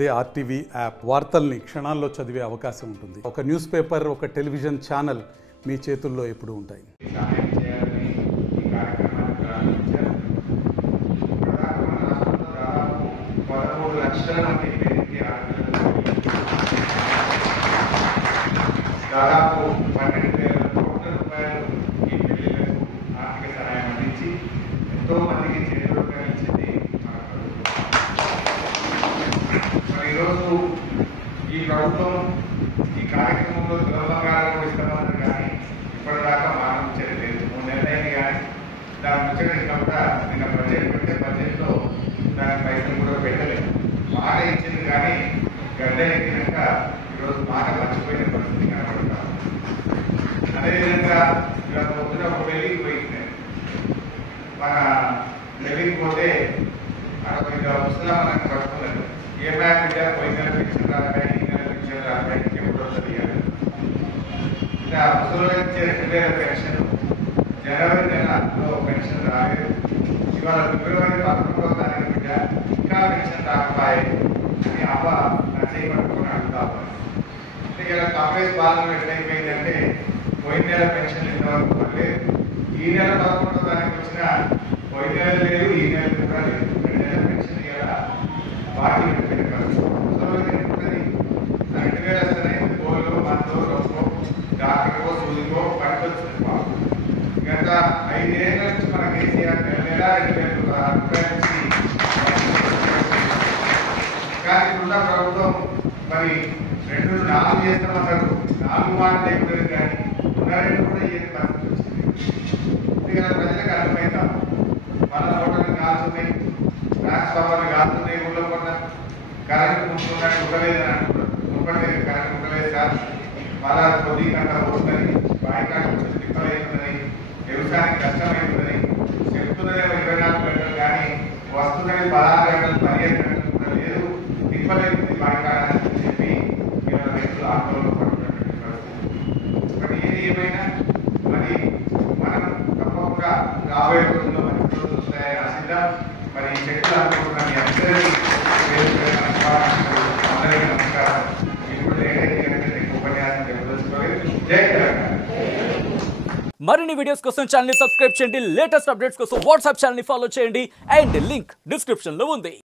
అదే RTV app వార్తల్ని క్షణాల్లో చదివే అవకాశం ఉంటుంది. ఒక న్యూస్ పేపర్, ఒక టెలివిజన్ ఛానల్ మీ చేతుల్లో ఎప్పుడూ ఉంటాయి. దాదాపు 12,000 కోట్ల రూపాయలు ఈ పెళ్లిలకు ఆర్థిక సహాయం అందించి ఎంతో మందికి చేతులకు ఇచ్చింది మన ప్రభుత్వం. మరి ఈరోజు ఈ ప్రభుత్వం ఈ కార్యక్రమంలో దుర్భంగాలను ఇస్తామన్నారు కానీ ఇప్పటిదాకా మాట చేయలేదు. 3 నెలలైంది కానీ దాని ముచ్చట కూడా నిన్న బడ్జెట్ పెడితే బడ్జెట్లో దాని పైసలు కూడా పెట్టలేదు. మాట ఇచ్చింది కానీ గడ్డ ఎక్కినాక ఈరోజు మాట మర్చిపోయిన పరిస్థితి కనబడతాం. అదేవిధంగా ఇలా పొద్దున ఒక పెళ్లికి పోయింది. మన పెళ్లికి పోతే అక్కడ ఇంకా వస్తున్నా మనకు పడుతున్నారు. ఏ బ్యాంక్ బిడ్డ పోయిన నెల పెన్షన్ రాక ఈ నెల పెన్షన్ రాక ఇంకెప్పుడు వస్తుంది కదా. ఇంకా ముసలిలో ఇచ్చే 2000 పెన్షన్ జనవరి నెలలో పెన్షన్ రాలేదు. ఇవాళ ఫిబ్రవరి 11వ తారీఖు బిడ్డ ఇంకా పెన్షన్ రాకపోయే అని అవ్వ నా చేయబడుకుని అడుగుతా. ఇలా కాంగ్రెస్ పాలన ఎట్లయిపోయిందంటే పోయిన నెల పెన్షన్ ఇంతవరకు లేదు. ఈ నెల 11వ తారీఖు వచ్చిన పోయిన నెల లేదు, ఈ నెల కూడా లేదు. 2 నెలల పెన్షన్ ఇలా పార్టీ పెట్టిన ఉంటుంది. 2000 వస్తేనే గోల్లో మందో రొక్కో డాక్టర్కో సూదికో పనికొచ్చింది బాబు. గత 5 ఏళ్ళ నుంచి మన కేసీఆర్ నెల 2,000 రూపాయల నుంచి కానీ ఇప్పుడున్న ప్రభుత్వం మరి 2 4 చేస్తామన్నారు. 4 మాటలు అయిపోయింది కానీ ఉన్న 2 కూడా ఏది పరిస్థితి వచ్చింది. ఇక ప్రజలకు అర్థమైందా మన ఓటర్లు కాల్చున్నాయి, ట్రాన్స్ఫార్మర్లు కాల్చున్నాయి, ఊళ్ళో కొన్న కరెంటు ముందున్నట్టు ఉండలేదని అంటున్నారు. ముప్పటి కరెంటు ఉండలేదు సార్, మళ్ళా కొద్ది గంట పోతుందని, బాయికాటు తిప్పలు అవుతుందని, వ్యవసాయానికి కష్టమవుతుందని చెప్తున్నదే 24 గంటలు కానీ వస్తుందని 16 గంటలు 15 గంటలు కూడా లేదు. తిప్పలైతుంది బాయికాడని చెప్పి రైతులు ఆందోళన పడుతున్నటువంటి పరిస్థితి. మరి ఏది ఏమైనా మరి మనం తప్పకుండా రాబోయే రోజుల్లో మంచి రోజులు వస్తాయని ఆశిద్దాం. మరి ఈ శక్తులు అనుకుంటున్న మీ అందరికీ అందరికీ నమస్కారం. ఇప్పుడు లేట్ ఉపన్యాసం తెలుసుకోలేదు. జై తెలంగాణ. మరిన్ని వీడియోస్ కోసం ఛానల్ ని సబ్స్క్రైబ్ చేయండి. లేటెస్ట్ అప్డేట్స్ కోసం వాట్సాప్ ఛానల్ ని ఫాలో చేయండి. అండ్ లింక్ డిస్క్రిప్షన్ లో ఉంది.